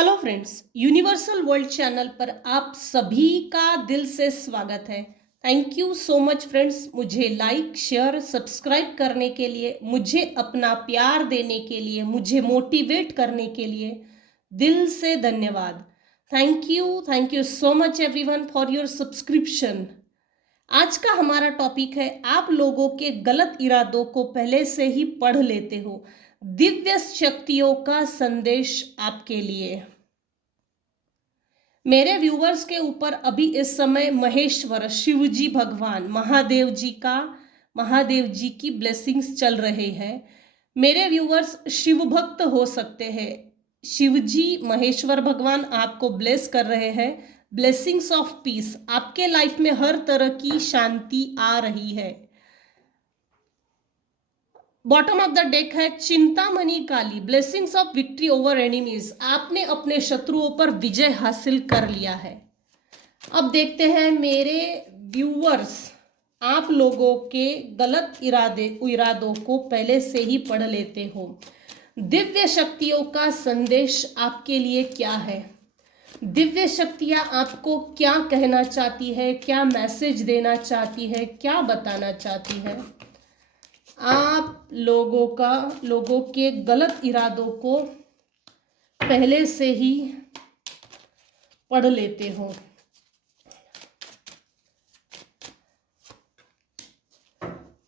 Hello friends, universal world channel पर आप सभी का दिल से स्वागत है। Thank you so much friends, मुझे लाइक शेयर सब्सक्राइब करने के लिए, मुझे अपना प्यार देने के लिए, मुझे मोटिवेट करने के लिए दिल से धन्यवाद। Thank you so much everyone for your subscription. आज का हमारा टॉपिक है, आप लोगों के गलत इरादों को पहले से ही पढ़ लेते हो, दिव्य शक्तियों का संदेश आपके लिए। मेरे व्यूवर्स के ऊपर अभी इस समय महेश्वर शिवजी भगवान महादेव जी की ब्लेसिंग्स चल रहे हैं। मेरे व्यूवर्स शिव भक्त हो सकते हैं। शिवजी महेश्वर भगवान आपको ब्लेस कर रहे हैं। ब्लेसिंग्स ऑफ पीस, आपके लाइफ में हर तरह की शांति आ रही है। बॉटम ऑफ द डेक है Chintamani Kali, blessings of victory over enemies. आपने अपने शत्रुओं पर विजय हासिल कर लिया है। अब देखते हैं मेरे व्यूअर्स, आप लोगों के गलत इरादों को पहले से ही पढ़ लेते हो। दिव्य शक्तियों का संदेश आपके लिए क्या है? दिव्य शक्तियां आपको क्या कहना चाहती है, क्या मैसेज देना चाहती है, क्या बताना चाहती है? आप लोगों के गलत इरादों को पहले से ही पढ़ लेते हो।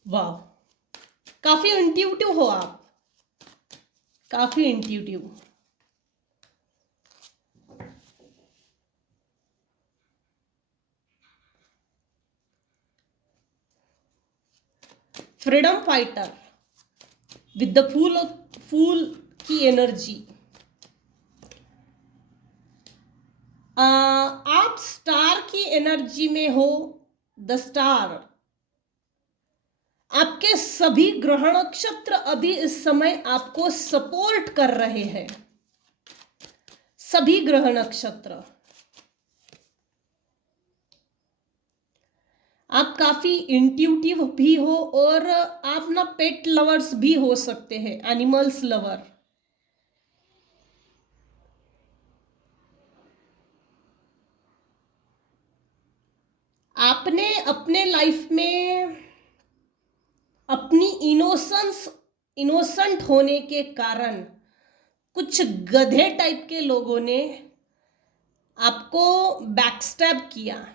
वाह, काफी इंट्यूटिव हो आप, काफी intuitive. Freedom fighter with the full की एनर्जी। आप स्टार की एनर्जी में हो। द स्टार, आपके सभी ग्रह नक्षत्र अभी इस समय आपको सपोर्ट कर रहे हैं। सभी ग्रह नक्षत्र। आप काफी इंट्यूटिव भी हो और आप ना पेट लवर्स भी हो सकते हैं, एनिमल्स लवर। आपने अपने लाइफ में अपनी इनोसेंट होने के कारण कुछ गधे टाइप के लोगों ने आपको बैकस्टैब किया।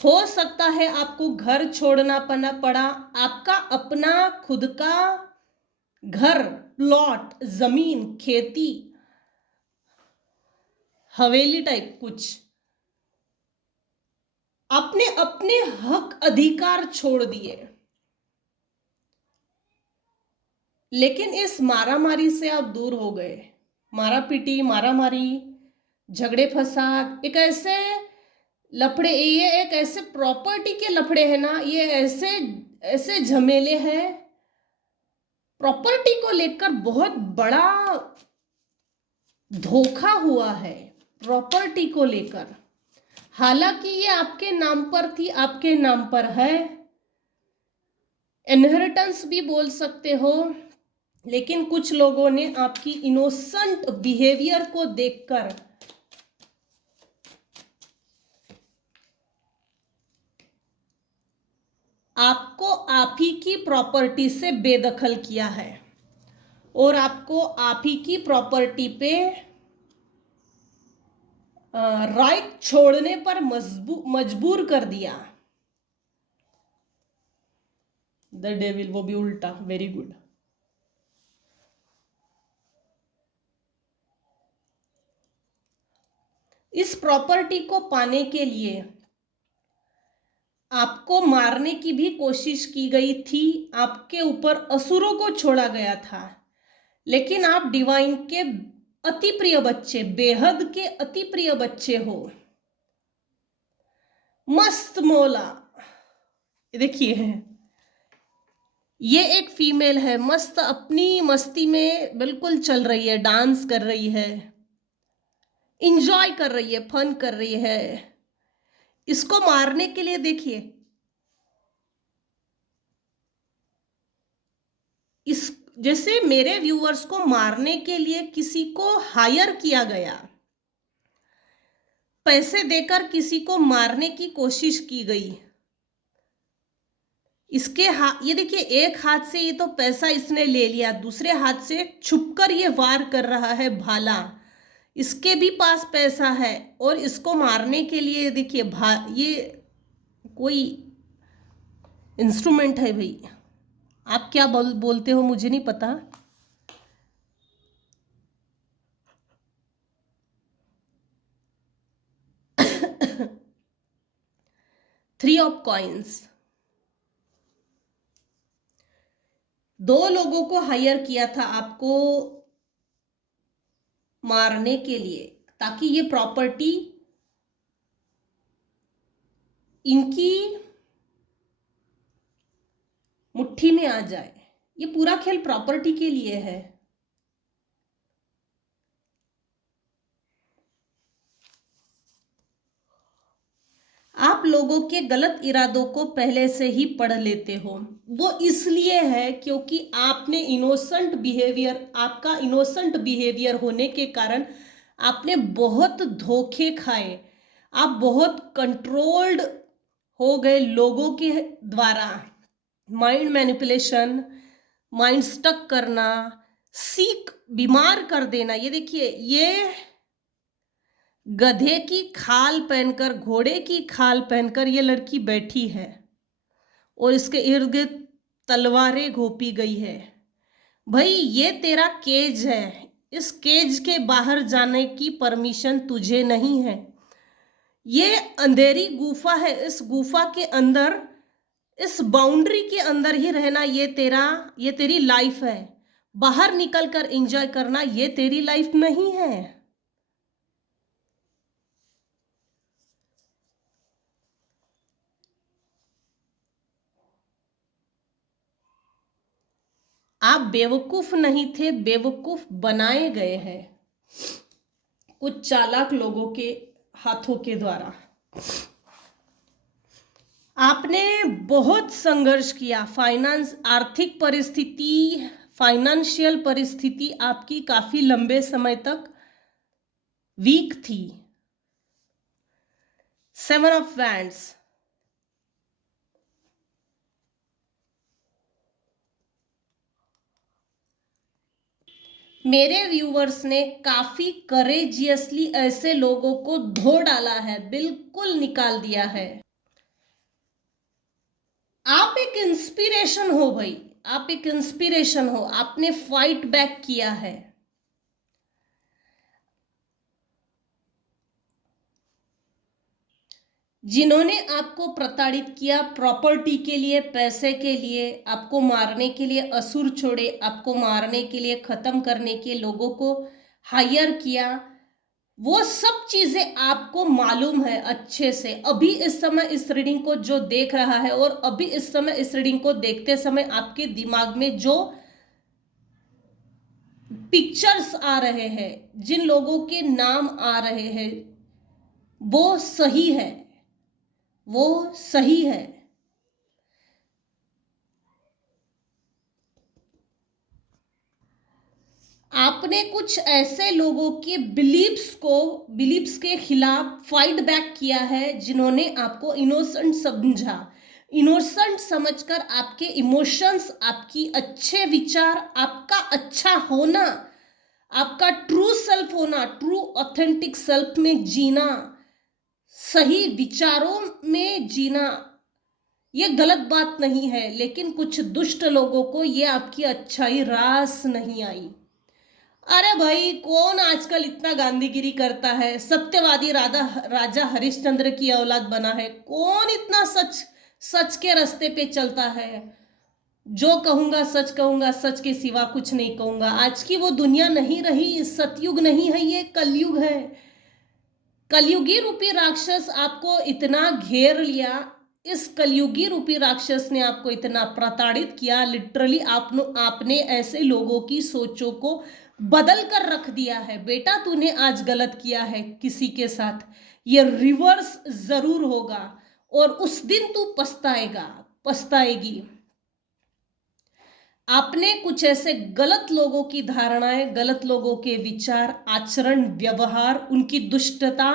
हो सकता है आपको घर छोड़ना पड़ा। आपका अपना खुद का घर, प्लॉट, जमीन, खेती, हवेली टाइप कुछ, आपने अपने हक अधिकार छोड़ दिए। लेकिन इस मारामारी से आप दूर हो गए। मारामारी, झगड़े फसाद, एक ऐसे लफड़े, ये एक ऐसे प्रॉपर्टी के लफड़े हैं ना, ये ऐसे ऐसे झमेले हैं। प्रॉपर्टी को लेकर बहुत बड़ा धोखा हुआ है प्रॉपर्टी को लेकर। हालांकि ये आपके नाम पर थी, आपके नाम पर है, इनहेरिटेंस भी बोल सकते हो। लेकिन कुछ लोगों ने आपकी इनोसेंट बिहेवियर को देखकर आपको आप ही की प्रॉपर्टी से बेदखल किया है और आपको आप ही की प्रॉपर्टी पे राइट छोड़ने पर मजबूर कर दिया। द डेविल, वो भी उल्टा। Very good. इस प्रॉपर्टी को पाने के लिए आपको मारने की भी कोशिश की गई थी, आपके ऊपर असुरों को छोड़ा गया था। लेकिन आप डिवाइन के अति प्रिय बच्चे, बेहद के अति प्रिय बच्चे हो। मस्त मौला, देखिए ये एक फीमेल है, मस्त अपनी मस्ती में बिल्कुल चल रही है, डांस कर रही है, इंजॉय कर रही है, फन कर रही है। इसको मारने के लिए देखिए, जैसे मेरे व्यूअर्स को मारने के लिए किसी को हायर किया गया, पैसे देकर किसी को मारने की कोशिश की गई। इसके ये देखिए, एक हाथ से ये तो पैसा इसने ले लिया, दूसरे हाथ से छुपकर ये वार कर रहा है भाला। इसके भी पास पैसा है और इसको मारने के लिए देखिए ये कोई इंस्ट्रूमेंट है भाई। आप क्या बोलते हो मुझे नहीं पता। Three of coins. दो लोगों को हायर किया था आपको मारने के लिए, ताकि ये प्रॉपर्टी इनकी मुट्ठी में आ जाए। ये पूरा खेल प्रॉपर्टी के लिए है। आप लोगों के गलत इरादों को पहले से ही पढ़ लेते हो। वो इसलिए है क्योंकि आपने इनोसेंट बिहेवियर, आपका इनोसेंट बिहेवियर होने के कारण आपने बहुत धोखे खाए। आप बहुत कंट्रोल्ड हो गए लोगों के द्वारा। माइंड मैनिपुलेशन, माइंड स्टक करना, सीख बीमार कर देना। ये देखिए, ये गधे की खाल पहनकर, घोड़े की खाल पहनकर ये लड़की बैठी है और इसके इर्द गिर्द तलवारें घोपी गई है। भाई ये तेरा केज है, इस केज के बाहर जाने की परमिशन तुझे नहीं है। ये अंधेरी गुफा है, इस गुफा के अंदर, इस बाउंड्री के अंदर ही रहना ये तेरी लाइफ है। बाहर निकलकर एंजॉय करना ये तेरी लाइफ नहीं है। आप बेवकूफ नहीं थे, बेवकूफ बनाए गए हैं कुछ चालाक लोगों के हाथों के द्वारा। आपने बहुत संघर्ष किया। आर्थिक परिस्थिति, फाइनेंशियल परिस्थिति आपकी काफी लंबे समय तक वीक थी। 7 ऑफ वैंड्स। मेरे व्यूवर्स ने काफी करेजियसली ऐसे लोगों को धो डाला है, बिल्कुल निकाल दिया है। आप एक इंस्पिरेशन हो भाई, आप एक इंस्पिरेशन हो। आपने फाइट बैक किया है। जिन्होंने आपको प्रताड़ित किया प्रॉपर्टी के लिए, पैसे के लिए, आपको मारने के लिए, असुर छोड़े, आपको मारने के लिए, खत्म करने के लोगों को हायर किया, वो सब चीजें आपको मालूम है अच्छे से। अभी इस समय इस रीडिंग को जो देख रहा है और अभी इस समय इस रीडिंग को देखते समय आपके दिमाग में जो पिक्चर्स आ रहे हैं, जिन लोगों के नाम आ रहे हैं, वो सही है, वो सही है। आपने कुछ ऐसे लोगों के बिलीव्स के खिलाफ फाइट बैक किया है जिन्होंने आपको इनोसेंट समझा। इनोसेंट समझकर आपके इमोशंस, आपकी अच्छे विचार, आपका अच्छा होना, आपका ट्रू सेल्फ होना, ट्रू ऑथेंटिक सेल्फ में जीना, सही विचारों में जीना, ये गलत बात नहीं है। लेकिन कुछ दुष्ट लोगों को ये आपकी अच्छाई रास नहीं आई। अरे भाई, कौन आजकल इतना गांधीगिरी करता है? सत्यवादी राजा हरिश्चंद्र की औलाद बना है। कौन इतना सच के रास्ते पे चलता है? जो कहूंगा सच कहूंगा, सच के सिवा कुछ नहीं कहूंगा। आज की वो दुनिया नहीं रही, सतयुग नहीं है, ये कलयुग है। कलयुगी रूपी राक्षस आपको इतना घेर लिया, इस कलयुगी रूपी राक्षस ने आपको इतना प्रताड़ित किया। लिटरली आपने ऐसे लोगों की सोचों को बदल कर रख दिया है। बेटा, तूने आज गलत किया है किसी के साथ, ये रिवर्स जरूर होगा और उस दिन तू पछताएगी। आपने कुछ ऐसे गलत लोगों की धारणाएं, गलत लोगों के विचार, आचरण, व्यवहार, उनकी दुष्टता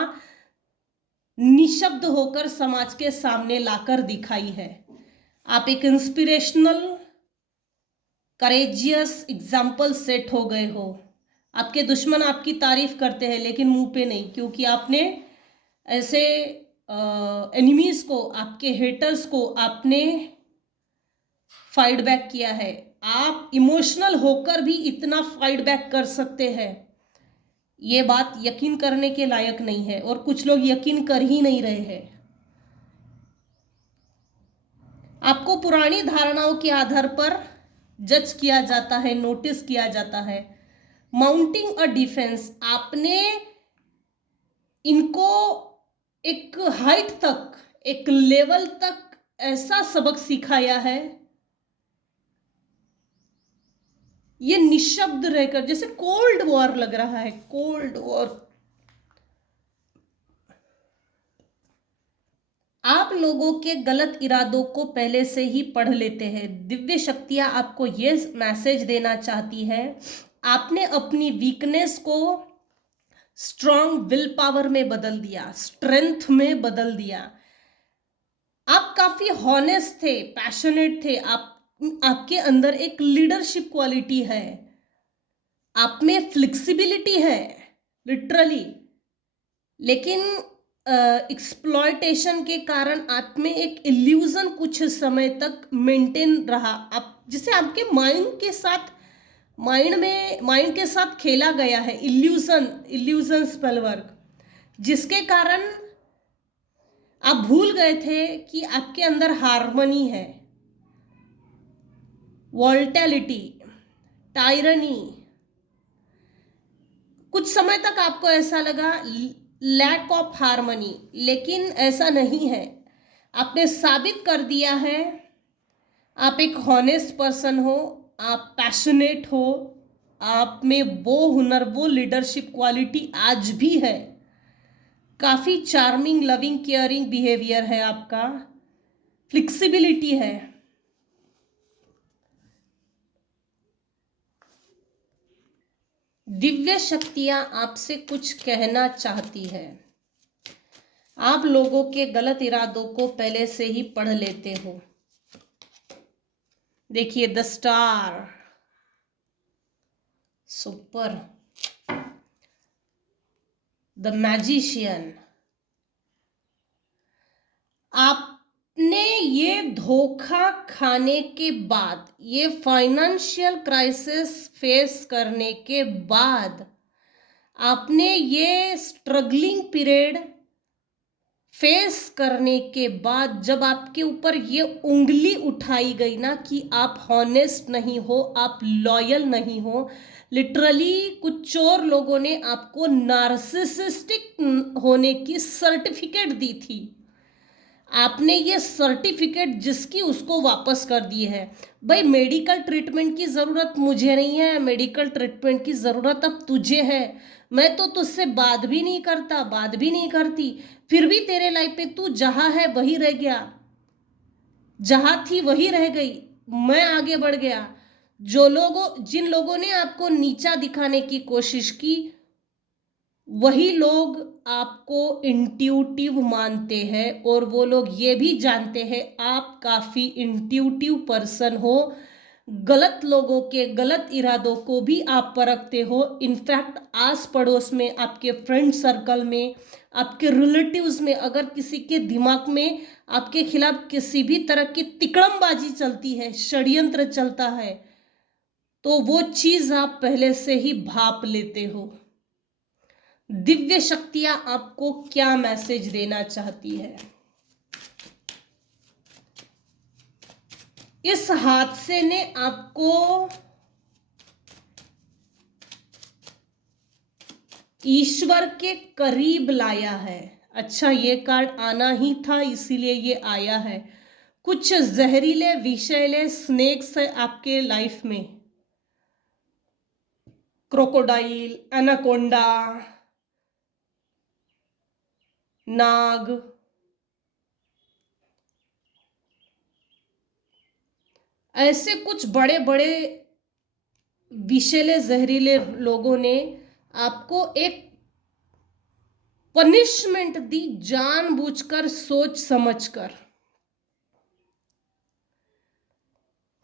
निशब्द होकर समाज के सामने लाकर दिखाई है। आप एक इंस्पिरेशनल, करेजियस एग्जाम्पल सेट हो गए हो। आपके दुश्मन आपकी तारीफ करते हैं लेकिन मुंह पे नहीं, क्योंकि आपने ऐसे एनिमीज को, आपके हेटर्स को आपने फाइट बैक किया है। आप इमोशनल होकर भी इतना फाइट बैक कर सकते हैं, ये बात यकीन करने के लायक नहीं है, और कुछ लोग यकीन कर ही नहीं रहे हैं। आपको पुरानी धारणाओं के आधार पर जज किया जाता है, नोटिस किया जाता है। माउंटिंग अ डिफेंस, आपने इनको एक हाइट तक, एक लेवल तक ऐसा सबक सिखाया है, ये निशब्द रहकर, जैसे कोल्ड वॉर लग रहा है, कोल्ड वॉर। आप लोगों के गलत इरादों को पहले से ही पढ़ लेते हैं। दिव्य शक्तियां आपको ये मैसेज देना चाहती है, आपने अपनी वीकनेस को स्ट्रॉन्ग विल पावर में बदल दिया, स्ट्रेंथ में बदल दिया। आप काफी हॉनेस्ट थे, पैशनेट थे, आपके अंदर एक लीडरशिप क्वालिटी है, आप में फ्लेक्सिबिलिटी है लिटरली, लेकिन एक्सप्लॉयटेशन के कारण आप में एक इल्यूजन कुछ समय तक मेंटेन रहा। आप जिसे आपके माइंड के साथ खेला गया है, इल्यूजन स्पेल वर्क, जिसके कारण आप भूल गए थे कि आपके अंदर हार्मनी है, वॉल्टैलिटी, टायरनी। कुछ समय तक आपको ऐसा लगा लैक ऑफ हार्मनी, लेकिन ऐसा नहीं है। आपने साबित कर दिया है आप एक हॉनेस्ट पर्सन हो, आप पैशनेट हो, आप में वो हुनर, वो लीडरशिप क्वालिटी आज भी है। काफी चार्मिंग, लविंग, केयरिंग बिहेवियर है आपका, फ्लेक्सिबिलिटी है। दिव्य शक्तियां आपसे कुछ कहना चाहती है। आप लोगों के गलत इरादों को पहले से ही पढ़ लेते हो। देखिए the star, super, the magician. आपने ये धोखा खाने के बाद, ये फाइनेंशियल क्राइसिस फेस करने के बाद, आपने ये स्ट्रगलिंग पीरियड फेस करने के बाद, जब आपके ऊपर ये उंगली उठाई गई ना कि आप हॉनेस्ट नहीं हो, आप लॉयल नहीं हो, लिटरली कुछ चोर लोगों ने आपको नार्सिसिस्टिक होने की सर्टिफिकेट दी थी, आपने ये सर्टिफिकेट जिसकी उसको वापस कर दी है। भाई मेडिकल ट्रीटमेंट की ज़रूरत मुझे नहीं है, मेडिकल ट्रीटमेंट की ज़रूरत अब तुझे है। मैं तो तुझसे बात भी नहीं करता, बात भी नहीं करती, फिर भी तेरे लाइफ पे तू जहाँ है वही रह गया, जहाँ थी वही रह गई, मैं आगे बढ़ गया। जिन लोगों ने आपको नीचा दिखाने की कोशिश की, वही लोग आपको इंट्यूटिव मानते हैं, और वो लोग ये भी जानते हैं आप काफी इंट्यूटिव पर्सन हो। गलत लोगों के गलत इरादों को भी आप परखते हो। इनफैक्ट आस पड़ोस में, आपके फ्रेंड सर्कल में, आपके रिलेटिव्स में अगर किसी के दिमाग में आपके खिलाफ किसी भी तरह की तिकड़मबाजी चलती है, षड्यंत्र चलता है, तो वो चीज आप पहले से ही भाप लेते हो। दिव्य शक्तियां आपको क्या मैसेज देना चाहती है? इस हादसे ने आपको ईश्वर के करीब लाया है। अच्छा, ये कार्ड आना ही था, इसीलिए ये आया है। कुछ जहरीले विषैले स्नेक्स है आपके लाइफ में, क्रोकोडाइल, एनाकोंडा, नाग, ऐसे कुछ बड़े बड़े विषैले जहरीले लोगों ने आपको एक पनिशमेंट दी, जानबूझकर, सोच समझकर।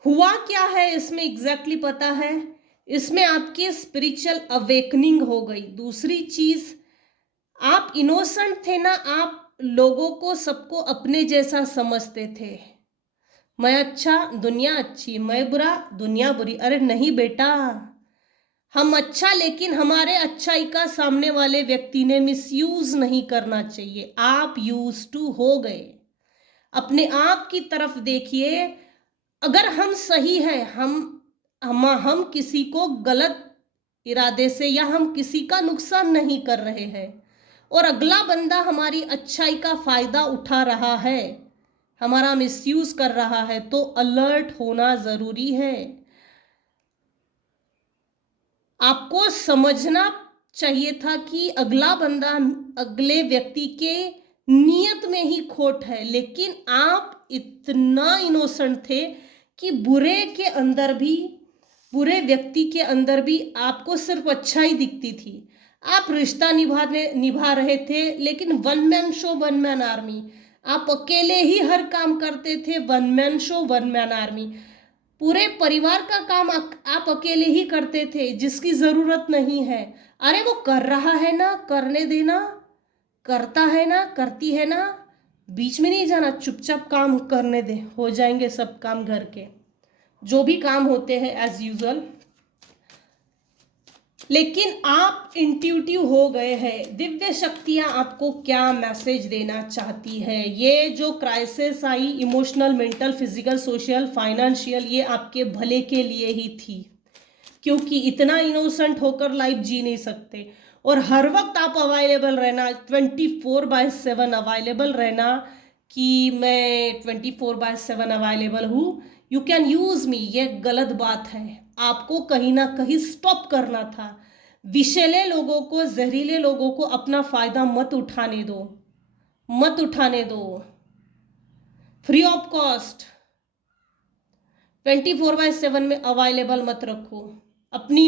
हुआ क्या है इसमें एग्जैक्टली पता है? इसमें आपकी स्पिरिचुअल अवेकनिंग हो गई। दूसरी चीज, आप इनोसेंट थे ना, आप लोगों को, सबको अपने जैसा समझते थे। मैं अच्छा, दुनिया अच्छी, मैं बुरा, दुनिया बुरी। अरे नहीं बेटा, हम अच्छा, लेकिन हमारे अच्छाई का सामने वाले व्यक्ति ने मिसयूज नहीं करना चाहिए। आप यूज टू हो गए। अपने आप की तरफ देखिए। अगर हम सही है, हम किसी को गलत इरादे से या हम किसी का नुकसान नहीं कर रहे हैं, और अगला बंदा हमारी अच्छाई का फायदा उठा रहा है, हमारा मिसयूज कर रहा है, तो अलर्ट होना जरूरी है। आपको समझना चाहिए था कि अगला बंदा, अगले व्यक्ति के नियत में ही खोट है, लेकिन आप इतना इनोसेंट थे कि बुरे व्यक्ति के अंदर भी आपको सिर्फ अच्छाई दिखती थी। आप रिश्ता निभा रहे थे, लेकिन one man show, one man army. आप अकेले ही हर काम करते थे, one man show, one man army. पूरे परिवार का काम आप अकेले ही करते थे, जिसकी जरूरत नहीं है। अरे वो कर रहा है ना, करने देना, करता है ना, करती है ना, बीच में नहीं जाना, चुपचाप काम करने दे, हो जाएंगे सब काम घर के जो भी काम होते हैं एज यूजुअल। लेकिन आप इंट्यूटिव हो गए हैं। दिव्य शक्तियां आपको क्या मैसेज देना चाहती है? ये जो क्राइसिस आई, emotional, mental, physical, social, financial, ये आपके भले के लिए ही थी, क्योंकि इतना इनोसेंट होकर लाइफ जी नहीं सकते। और हर वक्त आप अवेलेबल रहना, 24/7 अवेलेबल रहना, कि मैं 24/7 अवेलेबल हूँ, यू कैन यूज मी, ये गलत बात है। आपको कहीं ना कहीं स्टॉप करना था। विषैले लोगों को, जहरीले लोगों को अपना फायदा मत उठाने दो, मत उठाने दो। फ्री ऑफ कॉस्ट 24/7 में अवेलेबल मत रखो। अपनी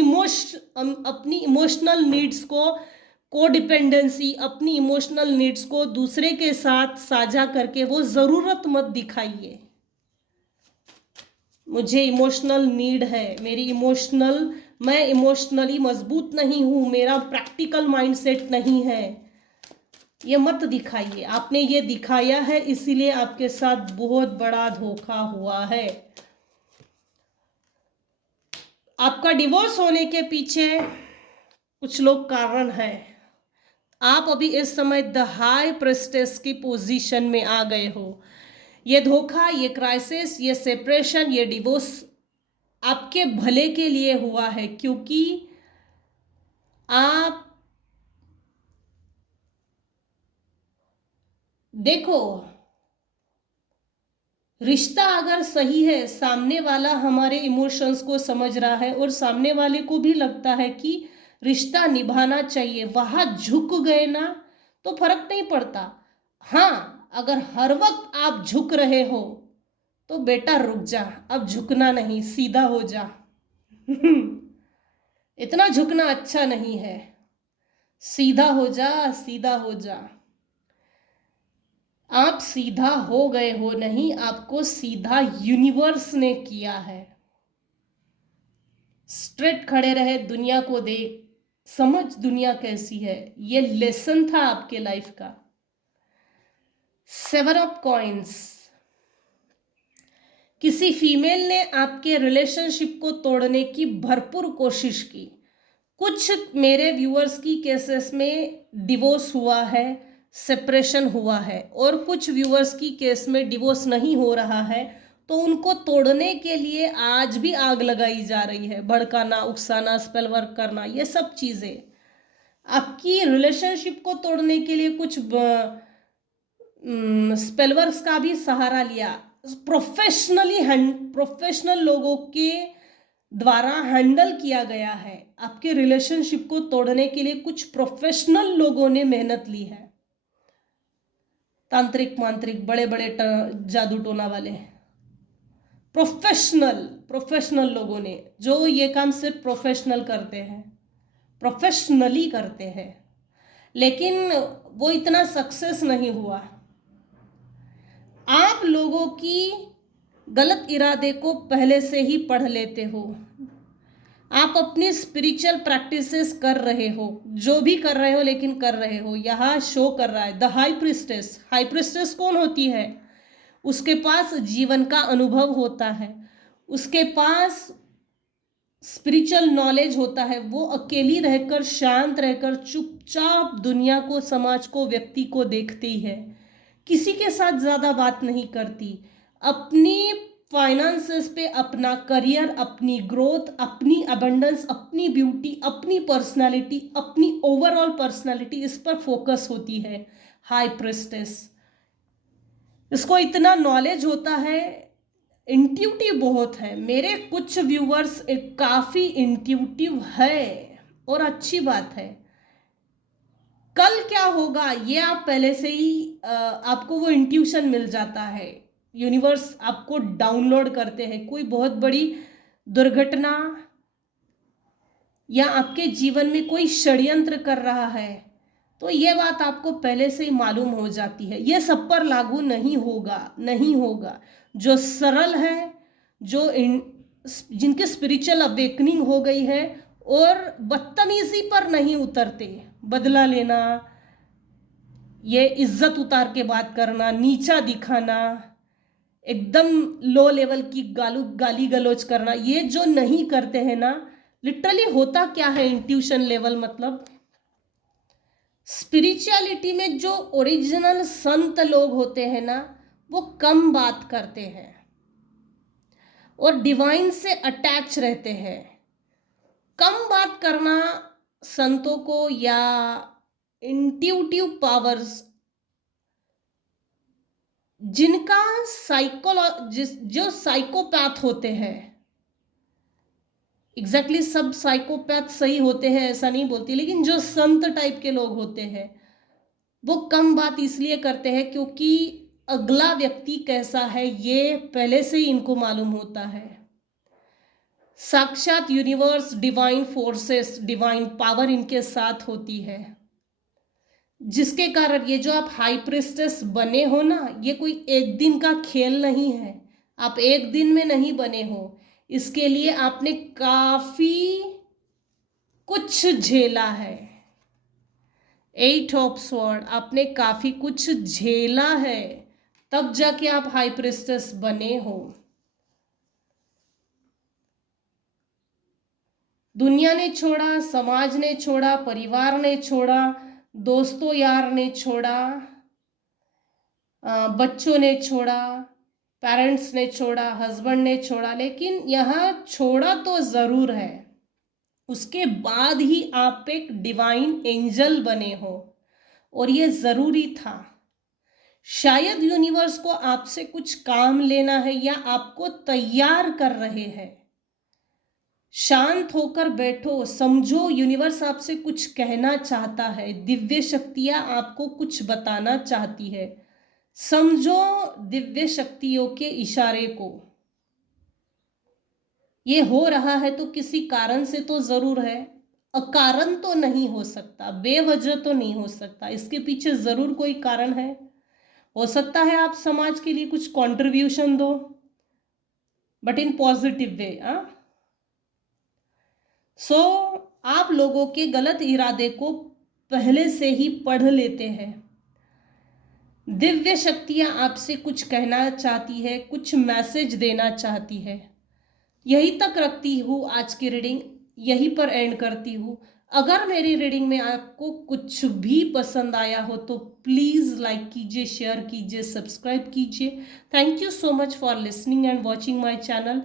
इमोशनल नीड्स को, कोडिपेंडेंसी, अपनी इमोशनल नीड्स को दूसरे के साथ साझा करके वो जरूरत मत दिखाइए। मुझे इमोशनल नीड है, मैं इमोशनली मजबूत नहीं हूं, मेरा प्रैक्टिकल माइंडसेट नहीं है, ये मत दिखाइए। आपने ये दिखाया है, इसीलिए आपके साथ बहुत बड़ा धोखा हुआ है। आपका डिवोर्स होने के पीछे कुछ लोग कारण है। आप अभी इस समय द हाई प्रेस्टेस की पोजीशन में आ गए हो। ये धोखा, ये क्राइसिस, ये सेपरेशन, ये डिवोर्स आपके भले के लिए हुआ है, क्योंकि आप देखो, रिश्ता अगर सही है, सामने वाला हमारे इमोशंस को समझ रहा है और सामने वाले को भी लगता है कि रिश्ता निभाना चाहिए, वहां झुक गए ना तो फर्क नहीं पड़ता। हाँ, अगर हर वक्त आप झुक रहे हो तो बेटा रुक जा, अब झुकना नहीं, सीधा हो जा। इतना झुकना अच्छा नहीं है, सीधा हो जा, सीधा हो जा। आप सीधा हो गए हो नहीं, आपको सीधा यूनिवर्स ने किया है। स्ट्रेट खड़े रहे, दुनिया को देख, समझ दुनिया कैसी है, ये लेसन था आपके लाइफ का। 7 ऑफ कॉइंस, किसी फीमेल ने आपके रिलेशनशिप को तोड़ने की भरपूर कोशिश की। कुछ मेरे व्यूअर्स की केसेस में डिवोर्स हुआ है, सेपरेशन हुआ है, और कुछ व्यूअर्स की केस में डिवोर्स नहीं हो रहा है, तो उनको तोड़ने के लिए आज भी आग लगाई जा रही है। भड़काना, उकसाना, स्पेल वर्क करना, ये सब चीज़ें आपकी रिलेशनशिप को तोड़ने के लिए कुछ स्पेल वर्क्स का भी सहारा लिया। प्रोफेशनल लोगों के द्वारा हैंडल किया गया है। आपके रिलेशनशिप को तोड़ने के लिए कुछ प्रोफेशनल लोगों ने मेहनत ली है। तांत्रिक, मांत्रिक, बड़े बड़े जादू टोना वाले, प्रोफेशनल लोगों ने, जो ये काम सिर्फ प्रोफेशनल करते हैं, प्रोफेशनली करते हैं, लेकिन वो इतना सक्सेस नहीं हुआ। आप लोगों की गलत इरादे को पहले से ही पढ़ लेते हो। आप अपनी स्पिरिचुअल प्रैक्टिसेस कर रहे हो, जो भी कर रहे हो, लेकिन कर रहे हो। यहाँ शो कर रहा है द हाई प्रिस्टेस कौन होती है? उसके पास जीवन का अनुभव होता है, उसके पास स्पिरिचुअल नॉलेज होता है। वो अकेली रहकर, शांत रहकर, चुपचाप दुनिया को, समाज को, व्यक्ति को देखती है, किसी के साथ ज़्यादा बात नहीं करती। अपनी फाइनेंसेस पे, अपना करियर, अपनी ग्रोथ, अपनी अबंडेंस, अपनी ब्यूटी, अपनी पर्सनालिटी, अपनी ओवरऑल पर्सनालिटी, इस पर फोकस होती है हाई प्रिस्टेस। इसको इतना नॉलेज होता है, इंट्यूटिव बहुत है। मेरे कुछ व्यूअर्स काफ़ी इंट्यूटिव है और अच्छी बात है। कल क्या होगा ये आप पहले से ही आपको वो इंट्यूशन मिल जाता है। यूनिवर्स आपको डाउनलोड करते हैं। कोई बहुत बड़ी दुर्घटना या आपके जीवन में कोई षड्यंत्र कर रहा है, तो ये बात आपको पहले से ही मालूम हो जाती है। ये सब पर लागू नहीं होगा। जो सरल है, जिनके स्पिरिचुअल अवेकनिंग हो गई है और बदतमीजी पर नहीं उतरते, बदला लेना, ये इज्जत उतार के बात करना, नीचा दिखाना, एकदम लो लेवल की गाली गलौज करना, ये जो नहीं करते हैं ना, लिटरली होता क्या है इंट्यूशन लेवल, मतलब स्पिरिचुअलिटी में जो ओरिजिनल संत लोग होते हैं ना, वो कम बात करते हैं और डिवाइन से अटैच रहते हैं। कम बात करना संतों को, या इंट्यूटिव पावर्स, जिनका जो साइकोपैथ होते हैं, एग्जैक्टली सब साइकोपैथ सही होते हैं ऐसा नहीं बोलती, लेकिन जो संत टाइप के लोग होते हैं वो कम बात इसलिए करते हैं क्योंकि अगला व्यक्ति कैसा है ये पहले से ही इनको मालूम होता है। साक्षात universe, divine forces, divine power इनके साथ होती है, जिसके कारण ये जो आप हाई प्रिस्टेस बने हो ना, ये कोई एक दिन का खेल नहीं है। आप एक दिन में नहीं बने हो, इसके लिए आपने काफी कुछ झेला है। 8 ऑफ स्वॉर्ड, आपने काफी कुछ झेला है, तब जाके आप हाई प्रिस्टेस बने हो। दुनिया ने छोड़ा, समाज ने छोड़ा, परिवार ने छोड़ा, दोस्तों यार ने छोड़ा, बच्चों ने छोड़ा, पेरेंट्स ने छोड़ा, हस्बैंड ने छोड़ा, लेकिन यहाँ छोड़ा तो ज़रूर है। उसके बाद ही आप एक डिवाइन एंजल बने हो और ये ज़रूरी था। शायद यूनिवर्स को आपसे कुछ काम लेना है या आपको तैयार कर रहे हैं। शांत होकर बैठो, समझो यूनिवर्स आपसे कुछ कहना चाहता है, दिव्य शक्तियां आपको कुछ बताना चाहती है। समझो दिव्य शक्तियों के इशारे को। ये हो रहा है तो किसी कारण से तो जरूर है, अकारण तो नहीं हो सकता, बेवजह तो नहीं हो सकता, इसके पीछे जरूर कोई कारण है। हो सकता है आप समाज के लिए कुछ कंट्रीब्यूशन दो, बट इन पॉजिटिव वे। सो आप लोगों के गलत इरादे को पहले से ही पढ़ लेते हैं। दिव्य शक्तियां आपसे कुछ कहना चाहती है, कुछ मैसेज देना चाहती है। यहीं तक रखती हूँ आज की रीडिंग, यहीं पर एंड करती हूँ। अगर मेरी रीडिंग में आपको कुछ भी पसंद आया हो तो प्लीज़ लाइक कीजिए, शेयर कीजिए, सब्सक्राइब कीजिए। Thank you so much for listening and watching my channel.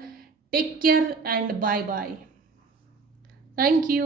Take care and bye bye. Thank you.